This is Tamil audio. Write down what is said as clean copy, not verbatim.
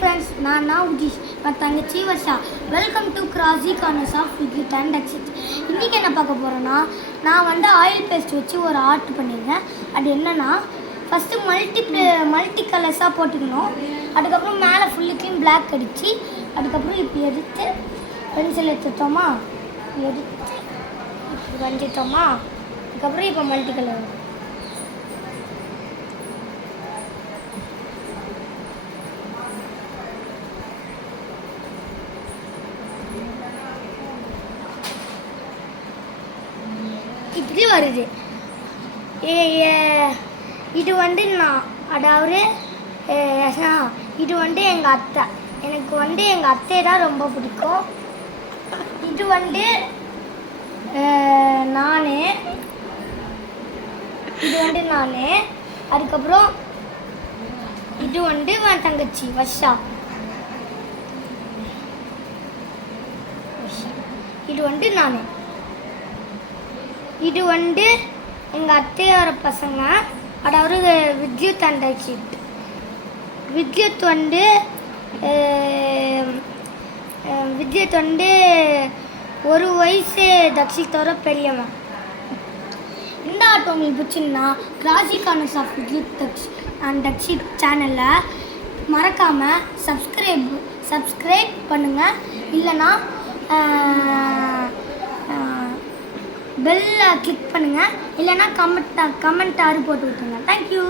friends, நான் உஜீஷ் தங்கச்சி Varsha. Welcome to Crazy Corners of வித் அண்ட் எக்ஸிட். இன்றைக்கி என்ன பார்க்க போகிறேன்னா, நான் வந்து ஆயில் பேஸ்ட் வச்சு ஒரு ஆர்ட் பண்ணியிருக்கேன். அது என்னென்னா, ஃபஸ்ட்டு மல்டி கலர்ஸாக போட்டுக்கணும். அதுக்கப்புறம் மேலே ஃபுல்லுக்கும் பிளாக் அடித்து, அதுக்கப்புறம் இப்போ எடுத்து பென்சில் எடுத்துட்டோமா, எடுத்து இப்போ வரைஞ்சிட்டோமா, அதுக்கப்புறம் இப்போ மல்டி கலர் இப்படி வருது. இது வந்து நான், அதாவது இது வந்து எங்கள் அத்தை. எனக்கு வந்து எங்கள் அத்தை தான் ரொம்ப பிடிக்கும். இது வந்து நான், அதுக்கப்புறம் இது வந்து என் தங்கச்சி வர்ஷா. இது வந்து நான், இது வந்து எங்கள் அத்தையோட பசங்க, அதாவது வித்யுத் அண்ட் தக்ஷித். வித்யுத் வந்து ஒரு வயசு தக்ஷித்தோட பெரியவன். இந்த ஆட்டோ உங்களுக்கு பிடிச்சிருந்தா Crazy Corners of Vidyut and Dakshit சேனலில் மறக்காமல் சப்ஸ்கிரைப் பண்ணுங்கள். இல்லைன்னா பெல்லை கிளிக் பண்ணுங்கள். இல்லைன்னா கமெண்ட் போட்டு விட்டுருங்க. தேங்க்யூ.